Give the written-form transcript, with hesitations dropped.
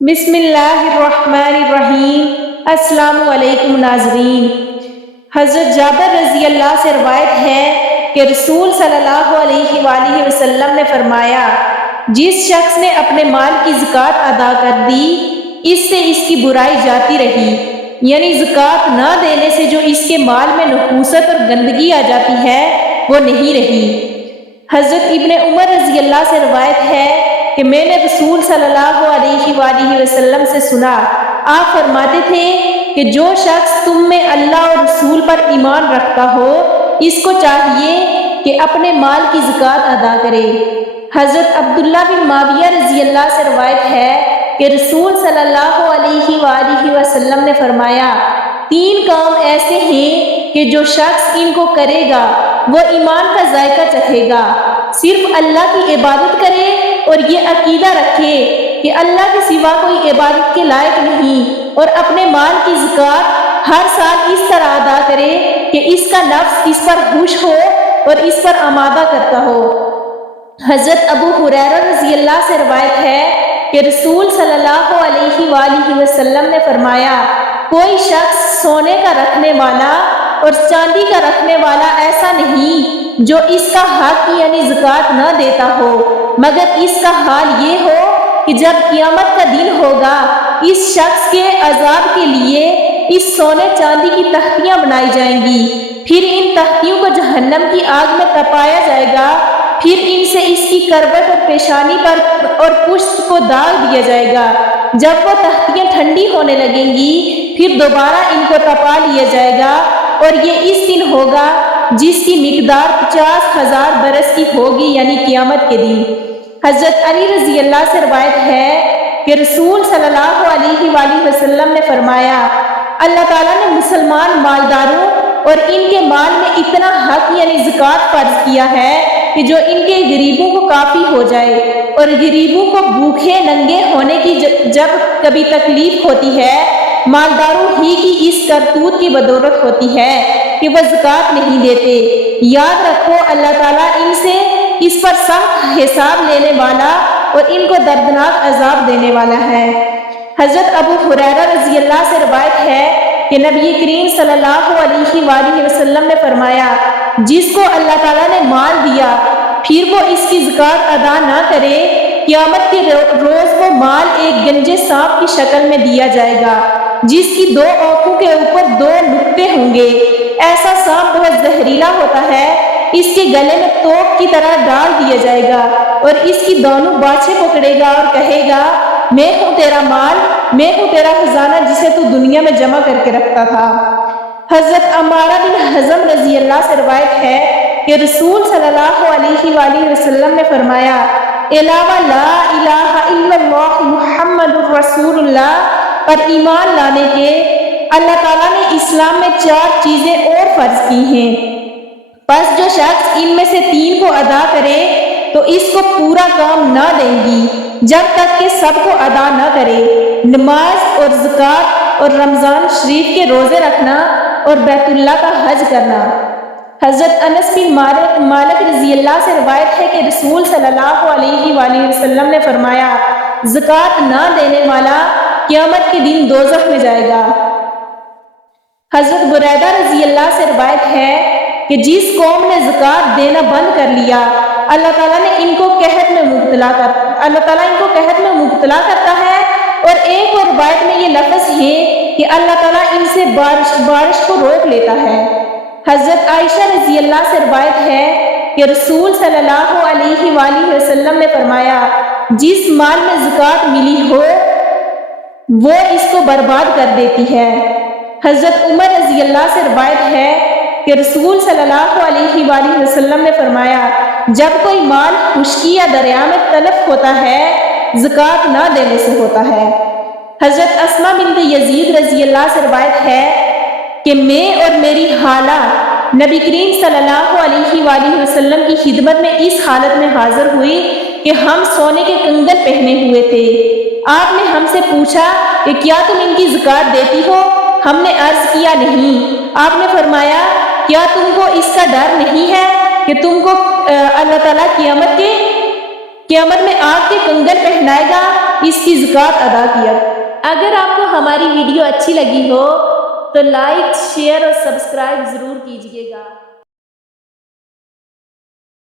بسم اللہ الرحمن الرحیم۔ السلام علیکم ناظرین۔ حضرت جابر رضی اللہ سے روایت ہے کہ رسول صلی اللہ علیہ وآلہ وسلم نے فرمایا، جس شخص نے اپنے مال کی زکوٰۃ ادا کر دی، اس سے اس کی برائی جاتی رہی، یعنی زکوٰۃ نہ دینے سے جو اس کے مال میں نحوست اور گندگی آ جاتی ہے وہ نہیں رہی۔ حضرت ابن عمر رضی اللہ سے روایت ہے کہ میں نے رسول صلی اللہ علیہ وآلہ وسلم سے سنا، آپ فرماتے تھے کہ جو شخص تم میں اللہ اور رسول پر ایمان رکھتا ہو، اس کو چاہیے کہ اپنے مال کی زکوٰۃ ادا کرے۔ حضرت عبداللہ بن معاویہ رضی اللہ سے روایت ہے کہ رسول صلی اللہ علیہ وآلہ وسلم نے فرمایا، تین کام ایسے ہیں کہ جو شخص ان کو کرے گا وہ ایمان کا ذائقہ چکھے گا، صرف اللہ کی عبادت کرے اور یہ عقیدہ رکھے کہ اللہ کے سوا کوئی عبادت کے لائق نہیں، اور اپنے مال کی زکوٰۃ ہر سال اس طرح ادا کرے کہ اس کا نفس اس پر خوش ہو اور اس پر آمادہ کرتا ہو۔ حضرت ابو ہریرہ رضی اللہ سے روایت ہے کہ رسول صلی اللہ علیہ وآلہ وسلم نے فرمایا، کوئی شخص سونے کا رکھنے والا اور چاندی کا رکھنے والا ایسا نہیں جو اس کا حق یعنی زکوٰۃ نہ دیتا ہو، مگر اس کا حال یہ ہو کہ جب قیامت کا دن ہوگا، اس شخص کے عذاب کے لیے اس سونے چاندی کی تختیاں بنائی جائیں گی، پھر ان تختیوں کو جہنم کی آگ میں تپایا جائے گا، پھر ان سے اس کی کروٹ اور پیشانی پر اور پشت کو داغ دیا جائے گا۔ جب وہ تختیاں ٹھنڈی ہونے لگیں گی، پھر دوبارہ ان کو تپا لیا جائے گا، اور یہ اس دن ہوگا جس کی مقدار 50,000 برس کی ہوگی، یعنی قیامت کے دن۔ حضرت علی رضی اللہ سے روایت ہے کہ رسول صلی اللہ علیہ وآلہ وسلم نے فرمایا، اللہ تعالیٰ نے مسلمان مالداروں اور ان کے مال میں اتنا حق یعنی زکوٰۃ فرض کیا ہے کہ جو ان کے غریبوں کو کافی ہو جائے، اور غریبوں کو بھوکے ننگے ہونے کی جب کبھی تکلیف ہوتی ہے، مالداروں ہی کی اس کرتوت کی بدولت ہوتی ہے کہ وہ زکوٰۃ نہیں دیتے۔ یاد رکھو اللہ تعالیٰ ان سے اس پر سخت حساب لینے والا اور ان کو دردناک عذاب دینے والا ہے۔ حضرت ابو ہریرہ رضی اللہ سے روایت ہے کہ نبی کریم صلی اللہ علیہ وآلہ وسلم نے فرمایا، جس کو اللہ تعالیٰ نے مال دیا پھر وہ اس کی زکوٰۃ ادا نہ کرے، قیامت کے روز وہ مال ایک گنجے سانپ کی شکل میں دیا جائے گا، جس کی دو آنکھوں کے اوپر 2 نقطے ہوں گے۔ ایسا سانپ بہت زہریلا ہوتا ہے، اس کے گلے میں توق کی طرح ڈال دیا جائے گا، اور اس کی دونوں باچھیں پکڑے گا اور کہے گا، میں ہوں تیرا مال، میں ہوں تیرا خزانہ جسے تو دنیا میں جمع کر کے رکھتا تھا۔ حضرت عمارہ بن حزم رضی اللہ سے روایت ہے کہ رسول صلی اللہ علیہ وآلہ وسلم نے فرمایا، علاوہ لا الہ الا اللہ محمد الرسول اللہ پر ایمان لانے کے اللہ تعالیٰ نے اسلام میں 4 چیزیں اور فرض کی ہیں، پس جو شخص ان میں سے 3 کو ادا کرے تو اس کو پورا کام نہ دیں گی جب تک کہ سب کو ادا نہ کرے، نماز اور زکوٰۃ اور رمضان شریف کے روزے رکھنا اور بیت اللہ کا حج کرنا۔ حضرت انس بن مالک رضی اللہ سے روایت ہے کہ رسول صلی اللہ علیہ وآلہ وسلم نے فرمایا، زکوٰۃ نہ دینے والا قیامت کے دن دوزخ میں جائے گا۔ حضرت بریدہ رضی اللہ سے روایت ہے کہ جس قوم نے زکوٰۃ دینا بند کر لیا، اللہ تعالیٰ ان کو قحط میں مبتلا کرتا ہے، اور ایک اور روایت میں یہ لفظ ہے کہ اللہ تعالیٰ ان سے بارش کو روک لیتا ہے۔ حضرت عائشہ رضی اللہ سے روایت ہے کہ رسول صلی اللہ علیہ وآلہ وسلم نے فرمایا، جس مال میں زکوٰۃ ملی ہو وہ اس کو برباد کر دیتی ہے۔ حضرت عمر رضی اللہ سے روایت ہے کہ رسول صلی اللہ علیہ وآلہ وسلم نے فرمایا، جب کوئی مال خشکی یا دریا میں تلف ہوتا ہے، زکوٰۃ نہ دینے سے ہوتا ہے۔ حضرت اسماء بنت یزید رضی اللہ سے روایت ہے کہ میں اور میری خالہ نبی کریم صلی اللہ علیہ وآلہ وسلم کی خدمت میں اس حالت میں حاضر ہوئی کہ ہم سونے کے کنگن پہنے ہوئے تھے۔ آپ نے ہم سے پوچھا کہ کیا تم ان کی زکوٰۃ دیتی ہو؟ ہم نے عرض کیا نہیں۔ آپ نے فرمایا، کیا تم کو اس کا ڈر نہیں ہے کہ تم کو اللہ تعالیٰ قیامت میں آگ کے کنگن پہنائے گا اس کی زکوٰۃ ادا کیا۔ اگر آپ کو ہماری ویڈیو اچھی لگی ہو تو لائک، شیئر اور سبسکرائب ضرور کیجیے گا۔